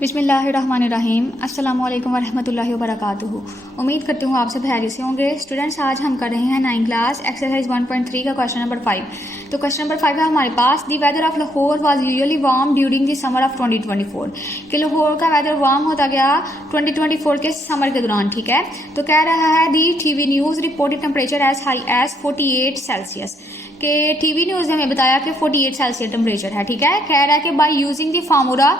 बिस्मिल्लाहिर्रहमानिर्रहीम। अस्सलामु अलैकुम वरहमतुल्लाहि वबरकातुहू। उम्मीद करती हूँ आप सब खैरियत से होंगे। स्टूडेंट्स, आज हम कर रहे हैं 9th क्लास एक्सरसाइज 1.3 का क्वेश्चन नंबर 5। तो क्वेश्चन नंबर 5 है हमारे पास, the weather of Lahore was usually warm during the summer of 2024। कि लाहौर का वेदर वार्म होता गया 2024 के समर के दौरान। ठीक है, तो कह रहा है the TV news reported temperature as high as 48 Celsius. के टीवी न्यूज़ ने हमें बताया कि 48 सेल्सियस टेम्परेचर है। ठीक है, कह रहा है कि by using the formula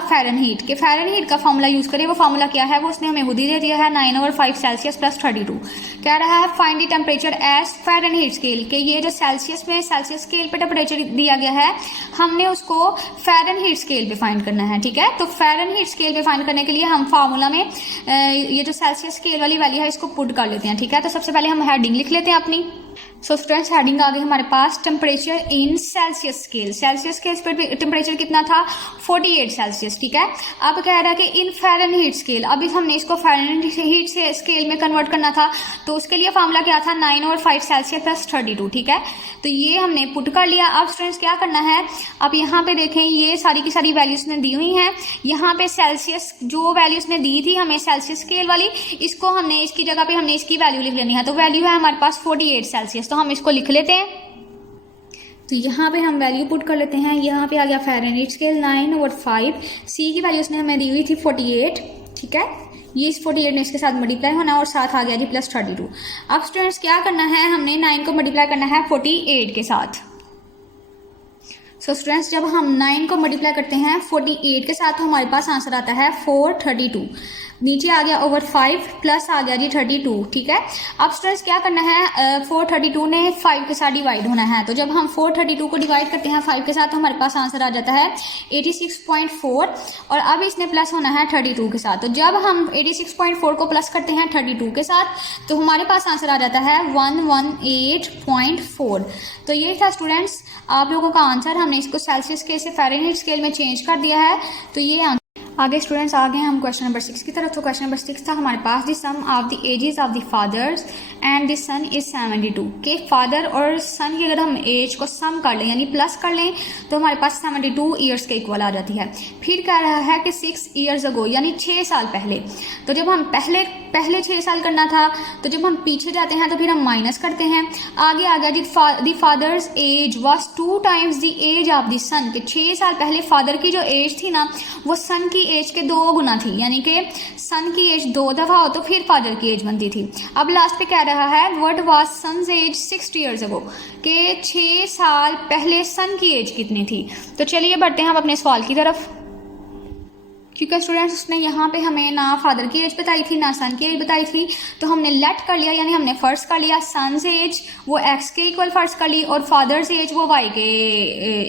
Fahrenheit, के फ़ारेनहीट का फार्मूला यूज़ करें। वो फार्मूला क्या है, वो उसने हमें खुद ही दे दिया है, 9/5 सेल्सियस प्लस 32। कह रहा है find the temperature as Fahrenheit scale, के ये जो सेल्सियस में सेल्सियस स्केल पे टेम्परेचर दिया गया है, हमने उसको फ़ारेनहीट स्केल पे फाइंड करना है। ठीक है, तो फ़ारेनहीट स्केल पे फाइंड करने के लिए हम फार्मूला में ये जो सेल्सियस स्केल वाली वैल्यू है इसको पुट कर लेते हैं। ठीक है, तो सबसे पहले हम हेडिंग लिख लेते हैं अपनी। सो स्टूडेंट्स, हेडिंग आ गई हमारे पास temperature in Celsius scale. Celsius scale पर टेम्परेचर कितना था, 48 सेल्सियस। ठीक है, अब कह रहा है कि इन फ़ारेनहीट स्केल, अभी हमने इसको फ़ारेनहीट से स्केल में कन्वर्ट करना था, तो उसके लिए फार्मूला क्या था, 9/5 सेल्सियस प्लस 32। ठीक है, तो ये हमने पुट कर लिया। अब स्टूडेंट्स क्या करना है, अब यहाँ पे देखें ये सारी की सारी वैल्यूज ने दी हुई हैं। यहाँ पे सेल्सियस जो वैल्यूज ने दी थी हमें सेल्सियस स्केल वाली, इसको हमने इसकी जगह पे हमने इसकी वैल्यू लिख लेनी है। तो वैल्यू है हमारे पास 48 सेल्सियस, तो हम इसको लिख लेते हैं। तो यहाँ पे हम वैल्यू पुट कर लेते हैं। यहाँ पे आ गया फ़ारेनहीट स्केल 9/5, सी की वैल्यू उसने हमें दी हुई थी 48। ठीक है, ये इस 48 ने इसके साथ मल्टीप्लाई होना और साथ आ गया जी प्लस 32। अब स्टूडेंट्स क्या करना है, हमने 9 को मल्टीप्लाई करना है 48 के साथ। सो स्टूडेंट्स, जब हम 9 को मल्टीप्लाई करते हैं 48 के साथ तो हमारे पास आंसर आता है 432। नीचे आ गया ओवर 5 प्लस आ गया जी 32। ठीक है, अब स्टूडेंट्स क्या करना है, 432 ने 5 के साथ डिवाइड होना है। तो जब हम 432 को डिवाइड करते हैं 5 के साथ तो हमारे पास आंसर आ जाता है 86.4, और अब इसने प्लस होना है 32 के साथ। तो जब हम 86.4 को प्लस करते हैं 32 के साथ तो हमारे पास आंसर आ जाता है 118.4। तो ये था स्टूडेंट्स आप लोगों का आंसर। हमने इसको सेल्सियस स्केल से फ़ारेनहीट स्केल में चेंज कर दिया है। तो ये आगे स्टूडेंट्स आ गए हम क्वेश्चन नंबर 6 की तरफ। तो क्वेश्चन नंबर 6 था हमारे पास, the sum of the ages of the fathers and the son is 72। के फादर और सन की अगर हम एज को सम कर लें यानी प्लस कर लें तो हमारे पास 72 ईयर्स के इक्वल आ जाती है। फिर कह रहा है कि 6 ईयर्स अगो यानी 6 साल पहले। तो जब हम पहले 6 साल करना था, तो जब हम पीछे जाते हैं तो फिर हम माइनस करते हैं। आगे आ गया the father's age was 2 times the age of the son, के 6 साल पहले फादर की जो एज थी ना वो सन की एज के 2 गुना थी, यानी कि सन की एज 2 दफा हो तो फिर फादर की एज बनती थी। अब लास्ट पे कह रहा है what was son's age 60 years ago, के 6 साल पहले सन की एज कितनी थी। तो चलिए बढ़ते हैं हम अपने सवाल की तरफ। क्योंकि स्टूडेंट्स उसने यहाँ पे हमें ना फादर की एज बताई थी ना सन की एज बताई थी, तो हमने लेट कर लिया, यानी हमने फर्स्ट कर लिया सन्स एज वो एक्स के इक्वल फर्स्ट कर ली और फादर्स एज वो वाई के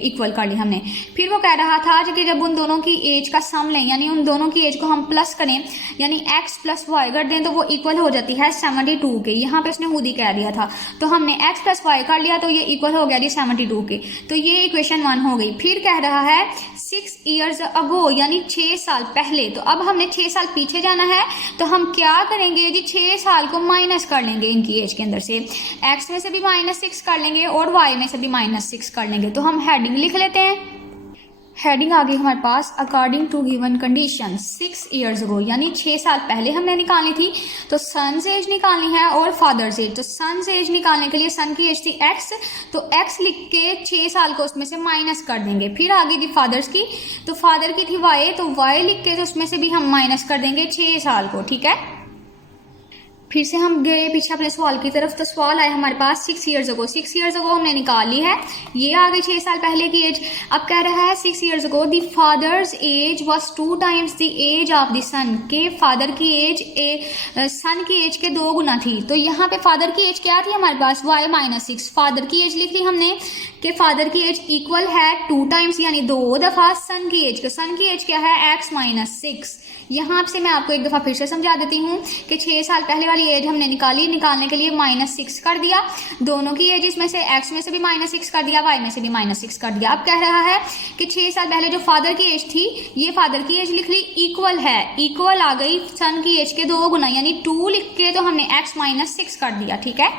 इक्वल कर ली हमने। फिर वो कह रहा था कि जब उन दोनों की एज का सम लें यानी उन दोनों की एज को हम प्लस करें यानी एक्स प्लस वाई कर दें तो वो इक्वल हो जाती है 72 के। यहाँ पे उसने खुद ही कह दिया था, तो हमने एक्स प्लस वाई कर लिया तो ये इक्वल हो गया जी 72 के। तो ये इक्वेशन 1 हो गई। फिर कह रहा है 6 ईयर्स अगो यानी 6 साल पहले। तो अब हमने 6 साल पीछे जाना है, तो हम क्या करेंगे जी 6 साल को माइनस कर लेंगे इनकी एज के अंदर से। एक्स में से भी -6 कर लेंगे और वाई में से भी -6 कर लेंगे। तो हम हेडिंग लिख लेते हैं। हेडिंग आ गई हमारे पास, according to given condition 6 years ago यानी 6 साल पहले हमने निकालनी थी, तो सन्स एज निकालनी है और फादर्स एज। तो सन्स एज निकालने के लिए सन की एज थी x, तो x लिख के 6 साल को उसमें से माइनस कर देंगे। फिर आगे थी फादर्स की, तो फादर की थी y, तो y लिख के तो उसमें से भी हम माइनस कर देंगे 6 साल को। ठीक है, फिर से हम गए पीछे अपने सवाल की तरफ। तो सवाल आया हमारे पास 6 ईयर्स अगो। 6 ईयर्स अगो हमने निकाल ली है, ये आ गई 6 साल पहले की एज। अब कह रहा है 6 years ago the father's age was 2 times the age of the son, के फादर की एज सन की एज के 2 गुना थी। तो यहाँ पे फादर की एज क्या थी हमारे पास, y-6। फादर की एज लिख ली हमने कि फादर की एज इक्वल है 2 टाइम्स यानी 2 दफा सन की एज। सन की एज क्या है x-6। यहाँ से मैं आपको एक दफ़ा फिर से समझा देती हूँ कि 6 साल पहले वाली एज हमने निकालने के लिए -6 कर दिया। दोनों की एज में से x में से भी -6 कर दिया, y में से भी -6 कर दिया। अब कह रहा है कि 6 साल पहले जो फादर की एज थी ये फादर की एज लिख ली इक्वल है, इक्वल आ गई सन की एज के 2 गुना यानी 2 लिख के तो हमने x -6 कर दिया। ठीक है,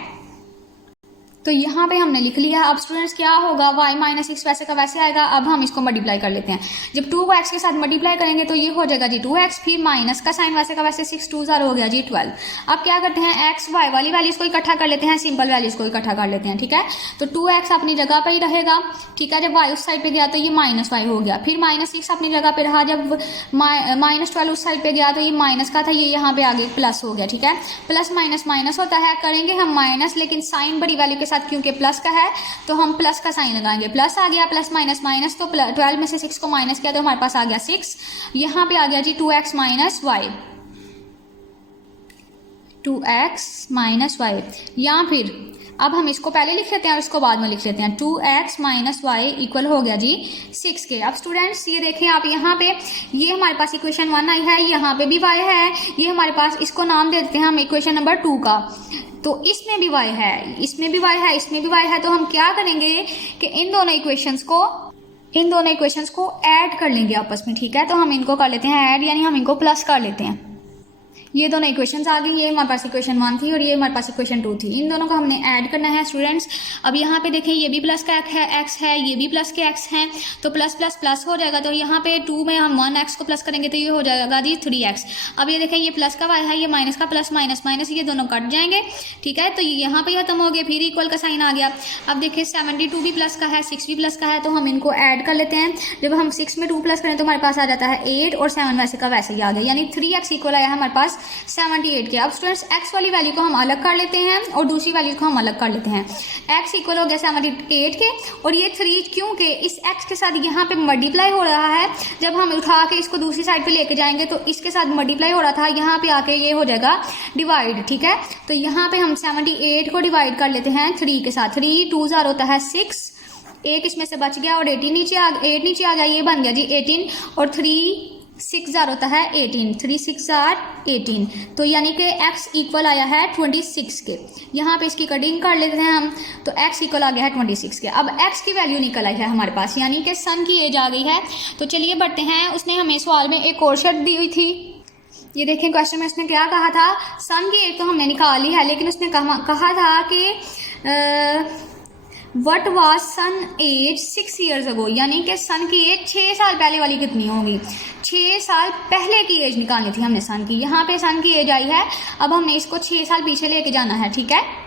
तो यहाँ पे हमने लिख लिया। अब स्टूडेंट्स क्या होगा, y माइनस सिक्स वैसे का वैसे आएगा। अब हम इसको मल्टीप्लाई कर लेते हैं। जब 2 को x के साथ मल्टीप्लाई करेंगे तो ये हो जाएगा जी 2x, फिर माइनस का साइन वैसे का वैसे 6 2 0 हो गया जी 12। अब क्या करते हैं, x y वाली वैल्यूज को इकट्ठा कर लेते हैं, सिंपल वैल्यूज को इकट्ठा कर लेते हैं, ठीक है। तो 2x अपनी जगह पर ही रहेगा, ठीक है। जब y उस साइड पे गया तो ये माइनस y हो गया, फिर माइनस 6 अपनी जगह पे रहा। जब माइनस 12 उस साइड पे गया तो ये माइनस का था, ये यहाँ पे आगे प्लस हो गया, ठीक है। प्लस माइनस माइनस होता है, करेंगे हम माइनस, लेकिन साइन बड़ी वैल्यू के साथ क्योंकि प्लस का है तो हम प्लस का साइन लगाएंगे। प्लस आ गया, प्लस माइनस माइनस, तो 12 में से 6 को माइनस किया तो हमारे पास आ गया 6। यहाँ पे आ गया जी 2x minus Y, 2x minus Y. या फिर अब हम इसको पहले लिख लेते हैं और इसको बाद में लिख लेते हैं। 2x माइनस वाई इक्वल हो गया जी 6 के। अब स्टूडेंट्स ये देखें आप, यहाँ पे ये हमारे पास इक्वेशन 1 आई है, यहाँ पे भी y है, ये हमारे पास, इसको नाम दे देते हैं हम इक्वेशन नंबर 2 का। तो इसमें भी y है, इसमें भी y है, इसमें भी y है। तो हम क्या करेंगे कि इन दोनों इक्वेशंस को ऐड कर लेंगे आपस में, ठीक है। तो हम इनको कर लेते हैं ऐड, यानी हम इनको प्लस कर लेते हैं। ये दोनों इक्वेशंस आ गई, ये हमारे पास इक्वेशन 1 थी और ये हमारे पास इक्वेशन 2 थी। इन दोनों को हमने ऐड करना है स्टूडेंट्स। अब यहाँ पे देखें, ये भी प्लस का x है, ये भी प्लस के x है, तो प्लस प्लस प्लस हो जाएगा। तो यहाँ पे 2 में हम 1x को प्लस करेंगे तो ये हो जाएगा जी 3x। अब ये देखें, ये प्लस का y है, ये माइनस का प्लस माइनस माइनस, ये दोनों कट जाएंगे, ठीक है। तो ये यहाँ पे खत्म हो गए, फिर इक्वल का साइन आ गया। अब देखिए 72 भी प्लस का है, 6 भी प्लस का है, तो हम इनको ऐड कर लेते हैं। जब हम 6 में 2 प्लस करें तो हमारे पास आ जाता है 8 और 7 वैसे का वैसे ही आ गया, यानी 3x इक्वल आया है हमारे पास 78 के। अब स्टूडेंट्स x वाली वैल्यू को हम अलग कर लेते हैं और दूसरी वैल्यू को हम अलग कर लेते हैं। x इक्वल हो गया 78 के, और ये 3 क्योंकि इस x के साथ यहाँ पे मल्टीप्लाई हो रहा है, जब हम उठा के इसको दूसरी साइड पे लेके जाएंगे तो इसके साथ मल्टीप्लाई हो रहा था, यहाँ पे आके ये हो जाएगा डिवाइड, ठीक है। तो यहाँ पे हम 78 को डिवाइड कर लेते हैं 3 के साथ। 3 2 0 होता है 6, एक इसमें से बच गया और 8 नीचे आ गया, ये बन गया जी 18, और 3 6 0 होता है 18, 3 6 आर 18। तो यानी कि x इक्वल आया है 26 के। यहाँ पे इसकी कटिंग कर लेते हैं हम, तो x इक्वल आ गया है 26 के। अब x की वैल्यू निकल आई है हमारे पास, यानी कि सन की एज आ गई है। तो चलिए बढ़ते हैं। उसने हमें सवाल में एक और शर्त दी हुई थी, ये देखें क्वेश्चन में उसने क्या कहा था। सन की एज तो हमने निकाली है, लेकिन उसने कहा था कि what was son age 6 years ago, यानी कि सन की एज 6 साल पहले वाली कितनी होगी। 6 साल पहले की एज निकालनी थी हमने सन की। यहाँ पे सन की एज आई है, अब हमने इसको 6 साल पीछे लेके जाना है, ठीक है।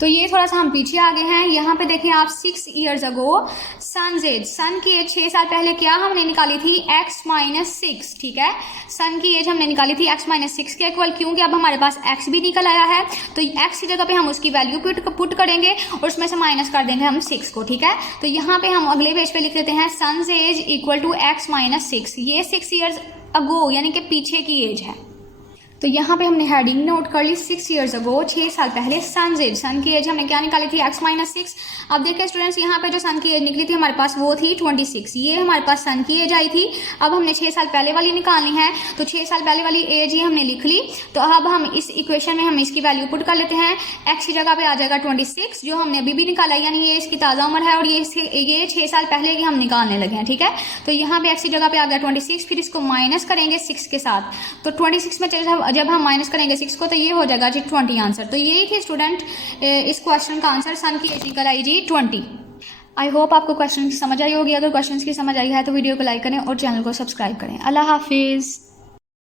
तो ये थोड़ा सा हम पीछे आ गए हैं। यहाँ पे देखें आप 6 ईयर्स अगो सन्स एज, सन की एज 6 साल पहले क्या हमने निकाली थी, x माइनस 6, ठीक है। सन की एज हमने निकाली थी x माइनस 6 के इक्वल, क्योंकि अब हमारे पास x भी निकल आया है, तो x की जगह पे हम उसकी वैल्यू पुट करेंगे और उसमें से माइनस कर देंगे हम 6 को, ठीक है। तो यहाँ पे हम अगले पेज पे लिख देते हैं son's age equal to x minus 6। ये 6 ईयर्स अगो यानी कि पीछे की एज है। तो यहाँ पे हमने हेडिंग नोट कर ली 6 ईयर्स अगो, 6 साल पहले सन्स एज। सन की एज हमने क्या निकाली थी, x माइनस 6। अब देखिए स्टूडेंट्स, यहाँ पे जो सन की एज निकली थी हमारे पास वो थी 26, ये हमारे पास सन की एज आई थी। अब हमने 6 साल पहले वाली निकालनी है, तो 6 साल पहले वाली एज ही हमने लिख ली। तो अब हम इस इक्वेशन में हम इसकी वैल्यू पुट कर लेते हैं। x की जगह पे आ जाएगा 26, जो हमने अभी भी निकाला, यानी ये इसकी ताज़ा उम्र है और ये 6 साल पहले की हम निकालने लगे हैं, ठीक है। तो यहाँ पे x की जगह पे आ गया 26, फिर इसको माइनस करेंगे 6 के साथ। तो 26 में जब हम माइनस करेंगे 6 को तो ये हो जाएगा जी 20 आंसर। तो यही थी स्टूडेंट इस क्वेश्चन का आंसर, सन की एज निकल आई जी 20। आई होप आपको क्वेश्चन की समझ आई होगी। अगर क्वेश्चन की समझ आई है तो वीडियो को लाइक करें और चैनल को सब्सक्राइब करें। अल्लाह हाफिज़।